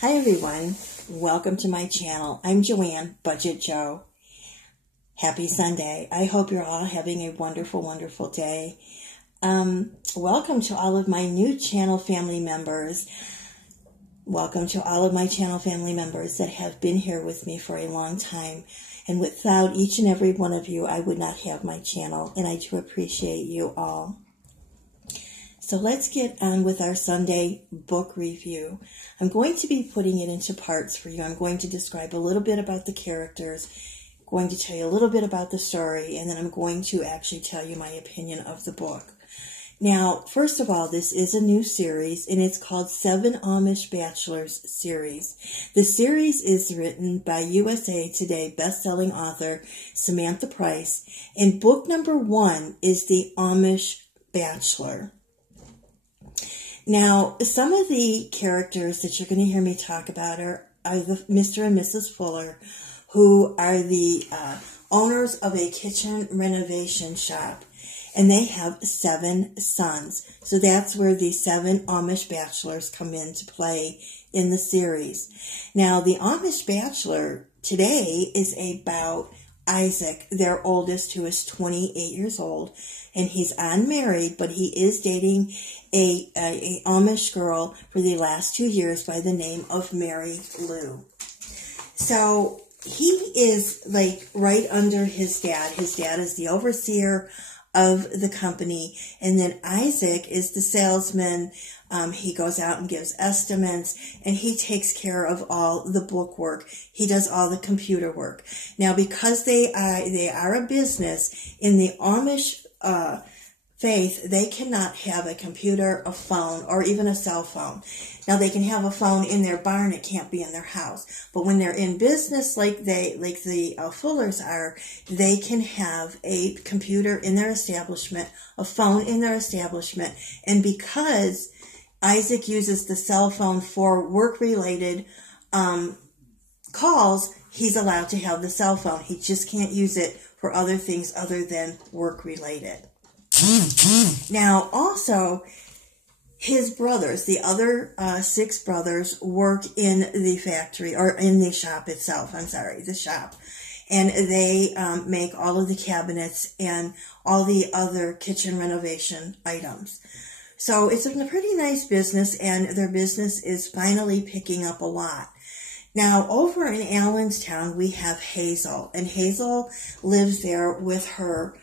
Hi everyone, welcome to my channel. I'm Joanne, Budget Joe. Happy Sunday. I hope you're all having a wonderful, wonderful day. Welcome to all of my new channel family members. Welcome to all of my channel family members that have been here with me for a long time. And without each and every one of you, I would not have my channel, and I do appreciate you all. So let's get on with our Sunday book review. I'm going to be putting it into parts for you. I'm going to describe a little bit about the characters, going to tell you a little bit about the story, and then I'm going to actually tell you my opinion of the book. Now, first of all, this is a new series, and it's called Seven Amish Bachelors Series. The series is written by USA Today best-selling author Samantha Price, and book number 1 is The Amish Bachelor. Now, some of the characters that you're going to hear me talk about are the Mr. and Mrs. Fuller, who are the owners of a kitchen renovation shop, and they have 7 sons. So that's where the 7 Amish bachelors come into play in the series. Now, the Amish bachelor today is about Isaac, their oldest, who is 28 years old, and he's unmarried, but he is dating a Amish girl for the last 2 years by the name of Mary Lou. So he is like right under his dad. His dad is the overseer of the company, and then Isaac is the salesman. He goes out and gives estimates, and he takes care of all the book work. He does all the computer work. Now, because they are a business in the Amish faith, they cannot have a computer, a phone, or even a cell phone. Now, they can have a phone in their barn. It can't be in their house. But when they're in business like the Fullers are, they can have a computer in their establishment, a phone in their establishment. And because Isaac uses the cell phone for work-related calls, he's allowed to have the cell phone. He just can't use it for other things other than work-related. Now, also, his brothers, the other 6 brothers, work in the factory, or in the shop itself, the shop. And they make all of the cabinets and all the other kitchen renovation items. So it's a pretty nice business, and their business is finally picking up a lot. Now, over in Allenstown, we have Hazel, and Hazel lives there with her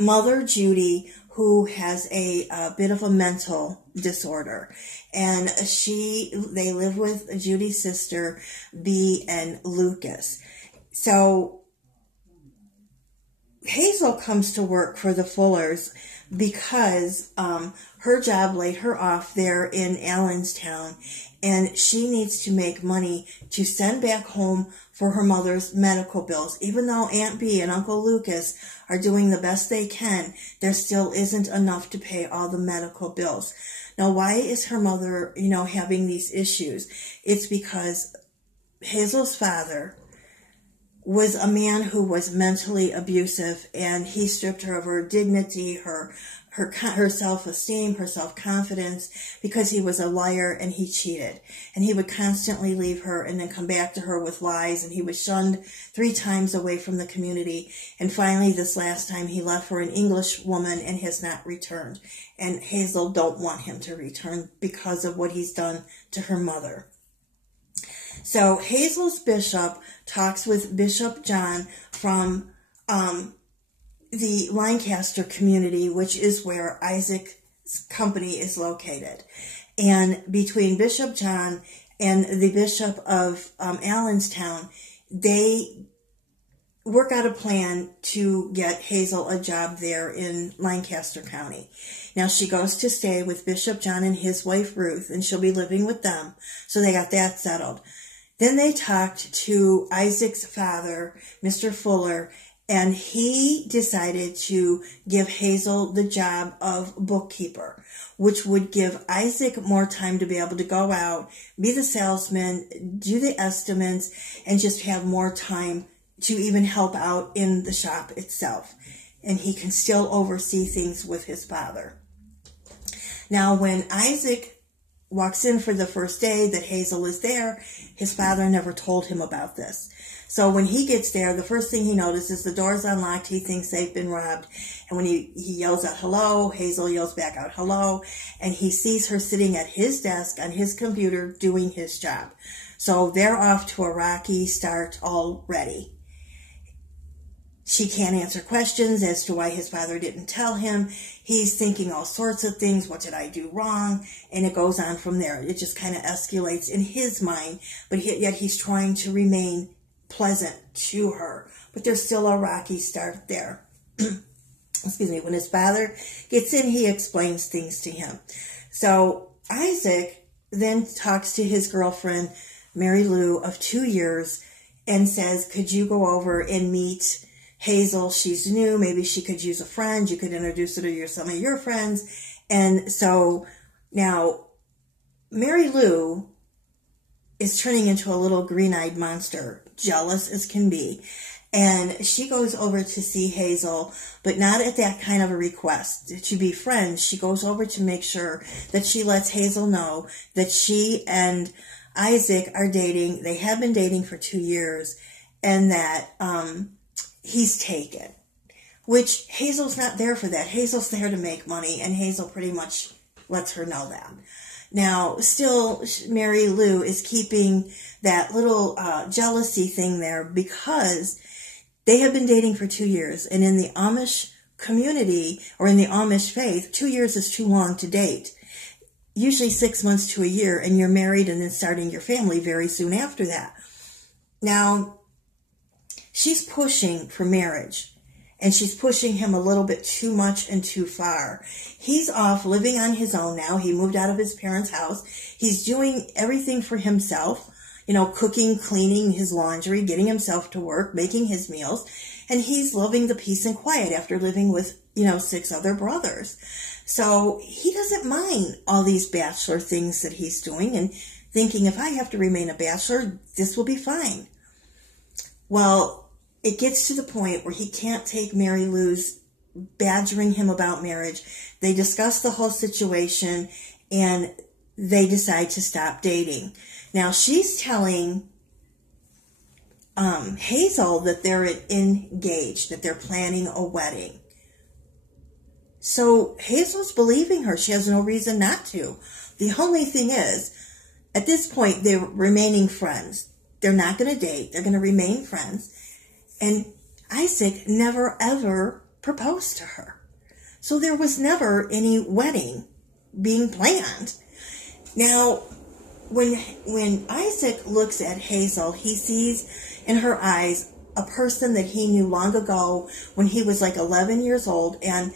mother, Judy, who has a bit of a mental disorder. And they live with Judy's sister, Bea and Lucas. So Hazel comes to work for the Fullers because her job laid her off there in Allenstown, and she needs to make money to send back home for her mother's medical bills. Even though Aunt Bea and Uncle Lucas are doing the best they can, there still isn't enough to pay all the medical bills. Now, why is her mother, having these issues? It's because Hazel's father was a man who was mentally abusive, and he stripped her of her dignity, her self-esteem, her self-confidence, because he was a liar and he cheated. And he would constantly leave her and then come back to her with lies, and he was shunned 3 times away from the community. And finally, this last time, he left for an English woman and has not returned. And Hazel don't want him to return because of what he's done to her mother. So Hazel's bishop talks with Bishop John from the Lancaster community, which is where Isaac's company is located. And between Bishop John and the Bishop of Allenstown, they work out a plan to get Hazel a job there in Lancaster County. Now, she goes to stay with Bishop John and his wife Ruth, and she'll be living with them. So they got that settled. Then they talked to Isaac's father, Mr. Fuller, and he decided to give Hazel the job of bookkeeper, which would give Isaac more time to be able to go out, be the salesman, do the estimates, and just have more time to even help out in the shop itself. And he can still oversee things with his father. Now, when Isaac walks in for the first day that Hazel is there, his father never told him about this. So when he gets there, the first thing he notices, the door's unlocked. He thinks they've been robbed. And when he yells out, hello, Hazel yells back out, hello. And he sees her sitting at his desk on his computer doing his job. So they're off to a rocky start already. She can't answer questions as to why his father didn't tell him. He's thinking all sorts of things. What did I do wrong? And it goes on from there. It just kind of escalates in his mind, but yet he's trying to remain pleasant to her. But there's still a rocky start there. Excuse me. When his father gets in, he explains things to him. So Isaac then talks to his girlfriend, Mary Lou, of 2 years, and says, could you go over and meet Hazel? She's new. Maybe she could use a friend. You could introduce her to some of your friends. And so now Mary Lou is turning into a little green-eyed monster, jealous as can be. And she goes over to see Hazel, but not at that kind of a request to be friends. She goes over to make sure that she lets Hazel know that she and Isaac are dating. They have been dating for 2 years, and that he's taken, which Hazel's not there for that. Hazel's there to make money, and Hazel pretty much lets her know that. Now, still, Mary Lou is keeping that little jealousy thing there because they have been dating for 2 years, and in the Amish community, or in the Amish faith, 2 years is too long to date. Usually 6 months to a year, and you're married and then starting your family very soon after that. Now, she's pushing for marriage, and she's pushing him a little bit too much and too far. He's off living on his own now. He moved out of his parents' house. He's doing everything for himself, you know, cooking, cleaning his laundry, getting himself to work, making his meals, and he's loving the peace and quiet after living with, 6 other brothers. So he doesn't mind all these bachelor things that he's doing and thinking, if I have to remain a bachelor, this will be fine. Well, it gets to the point where he can't take Mary Lou's badgering him about marriage. They discuss the whole situation, and they decide to stop dating. Now, she's telling Hazel that they're engaged, that they're planning a wedding. So Hazel's believing her. She has no reason not to. The only thing is, at this point, they're remaining friends. They're not going to date. They're going to remain friends. And Isaac never, ever proposed to her. So there was never any wedding being planned. Now, when Isaac looks at Hazel, he sees in her eyes a person that he knew long ago when he was like 11 years old. And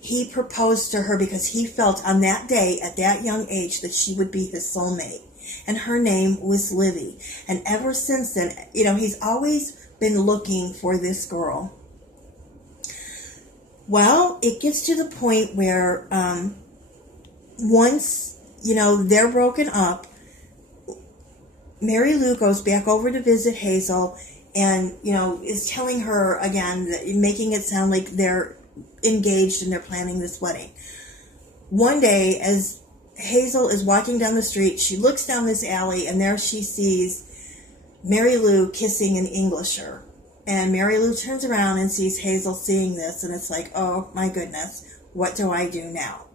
he proposed to her because he felt on that day, at that young age, that she would be his soulmate. And her name was Livy. And ever since then, he's always been looking for this girl. Well, it gets to the point where once, they're broken up, Mary Lou goes back over to visit Hazel and, is telling her again, making it sound like they're engaged and they're planning this wedding. One day, as Hazel is walking down the street, she looks down this alley, and there she sees Mary Lou kissing an Englisher. And Mary Lou turns around and sees Hazel seeing this, and it's like, oh my goodness, what do I do now?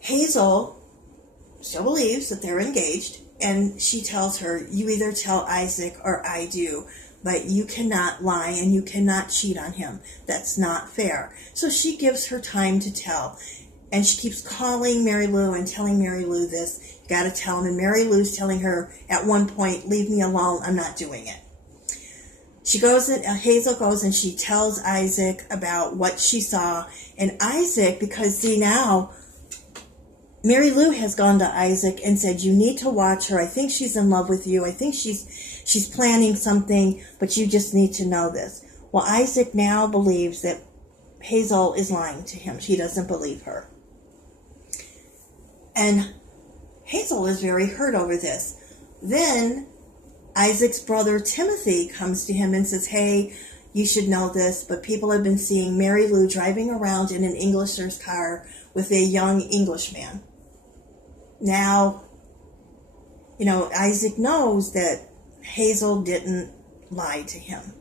Hazel still believes that they're engaged, and she tells her, you either tell Isaac or I do, but you cannot lie and you cannot cheat on him. That's not fair. So she gives her time to tell. And she keeps calling Mary Lou and telling Mary Lou this. You got to tell him. And Mary Lou's telling her at one point, leave me alone. I'm not doing it. Hazel goes and she tells Isaac about what she saw. And Isaac, because see now, Mary Lou has gone to Isaac and said, you need to watch her. I think she's in love with you. I think she's planning something, but you just need to know this. Well, Isaac now believes that Hazel is lying to him. She doesn't believe her. And Hazel is very hurt over this. Then Isaac's brother Timothy comes to him and says, hey, you should know this, but people have been seeing Mary Lou driving around in an Englisher's car with a young Englishman. now, Isaac knows that Hazel didn't lie to him.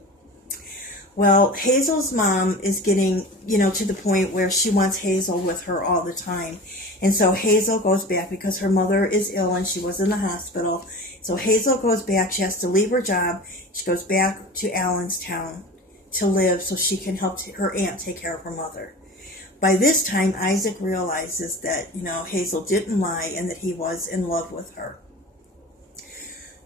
Well, Hazel's mom is getting, to the point where she wants Hazel with her all the time. And so Hazel goes back because her mother is ill and she was in the hospital. So Hazel goes back. She has to leave her job. She goes back to Allenstown to live so she can help her aunt take care of her mother. By this time, Isaac realizes that, Hazel didn't lie and that he was in love with her.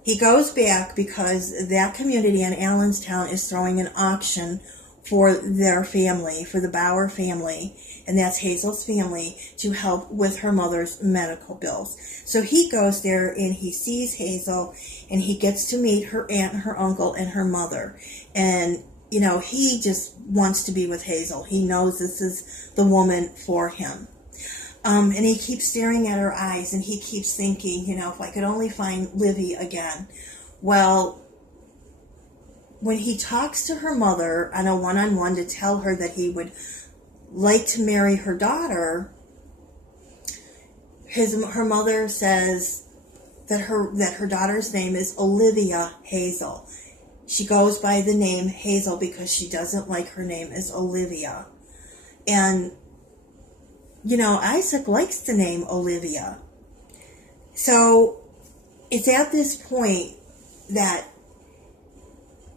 He goes back because that community in Allenstown is throwing an auction for their family, for the Bauer family, and that's Hazel's family, to help with her mother's medical bills. So he goes there and he sees Hazel and he gets to meet her aunt, her uncle, and her mother. And, he just wants to be with Hazel. He knows this is the woman for him. And he keeps staring at her eyes, and he keeps thinking, if I could only find Livy again. Well, when he talks to her mother on a one-on-one to tell her that he would like to marry her daughter, her mother says that her daughter's name is Olivia Hazel. She goes by the name Hazel because she doesn't like her name as Olivia. And Isaac likes the name Olivia. So it's at this point that,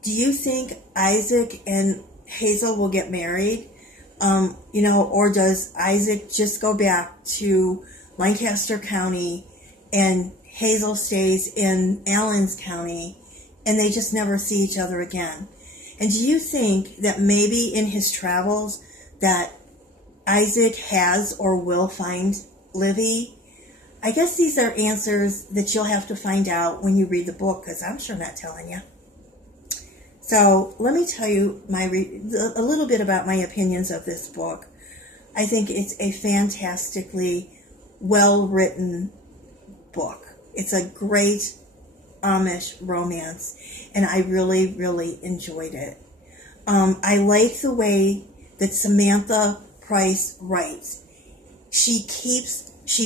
do you think Isaac and Hazel will get married? Or does Isaac just go back to Lancaster County and Hazel stays in Allens County and they just never see each other again? And do you think that maybe in his travels that Isaac has or will find Livy? I guess these are answers that you'll have to find out when you read the book, because I'm sure not telling you. So let me tell you a little bit about my opinions of this book. I think it's a fantastically well-written book. It's a great Amish romance, and I really, really enjoyed it. I like the way that Samantha Price writes. She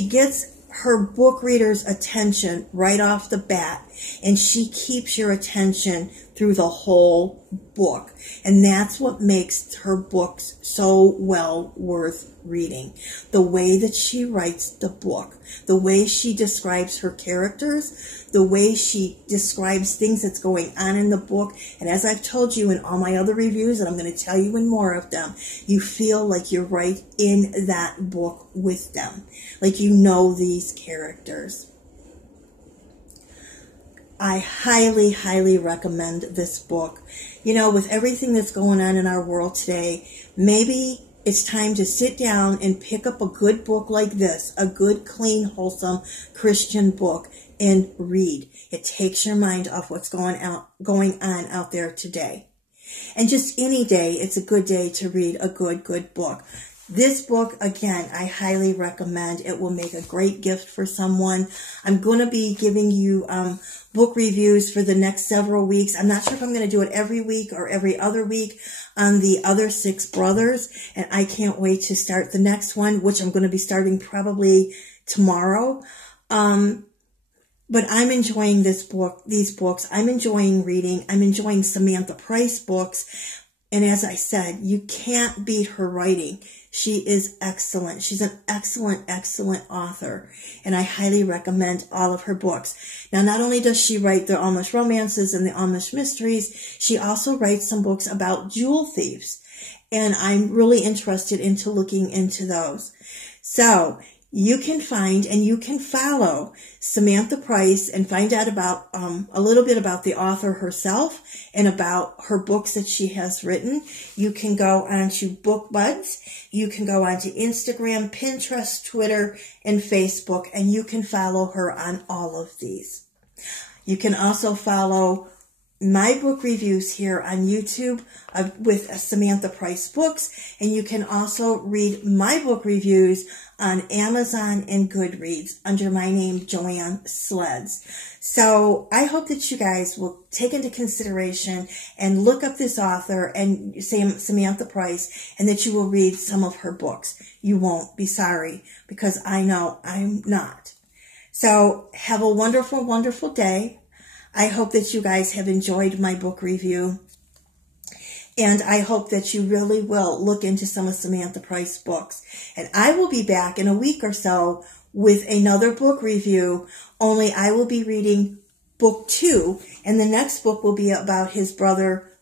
gets her book reader's attention right off the bat, and she keeps your attention through the whole book. And that's what makes her books so well worth reading. The way that she writes the book, the way she describes her characters, the way she describes things that's going on in the book. And as I've told you in all my other reviews, and I'm going to tell you in more of them, you feel like you're right in that book with them. Like you know these characters. I highly, highly recommend this book. With everything that's going on in our world today, maybe it's time to sit down and pick up a good book like this, a good, clean, wholesome Christian book, and read. It takes your mind off what's going on out there today. And just any day, it's a good day to read a good book. This book, again, I highly recommend. It will make a great gift for someone. I'm going to be giving you book reviews for the next several weeks. I'm not sure if I'm going to do it every week or every other week on the other 6 brothers. And I can't wait to start the next one, which I'm going to be starting probably tomorrow. But I'm enjoying these books. I'm enjoying reading. I'm enjoying Samantha Price books. And as I said, you can't beat her writing. She is excellent. She's an excellent, excellent author. And I highly recommend all of her books. Now, not only does she write the Amish romances and the Amish mysteries, she also writes some books about jewel thieves. And I'm really interested into looking into those. So you can find and you can follow Samantha Price and find out about a little bit about the author herself and about her books that she has written. You can go onto BookBuds. You can go onto Instagram, Pinterest, Twitter, and Facebook, and you can follow her on all of these. You can also follow my book reviews here on YouTube with Samantha Price Books, and you can also read my book reviews on Amazon and Goodreads under my name, Joanne Sleds. So I hope that you guys will take into consideration and look up this author and Samantha Price, and that you will read some of her books. You won't be sorry, because I know I'm not. So have a wonderful, wonderful day. I hope that you guys have enjoyed my book review. And I hope that you really will look into some of Samantha Price books. And I will be back in a week or so with another book review, only I will be reading book 2. And the next book will be about his brother,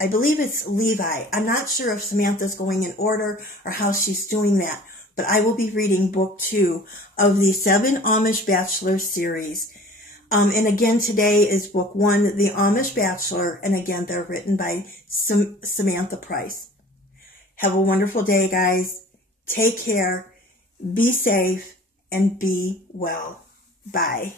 I believe it's Levi. I'm not sure if Samantha's going in order or how she's doing that. But I will be reading book 2 of the 7 Amish Bachelor series. And again, today is book 1, The Amish Bachelor. And again, they're written by Samantha Price. Have a wonderful day, guys. Take care. Be safe and be well. Bye.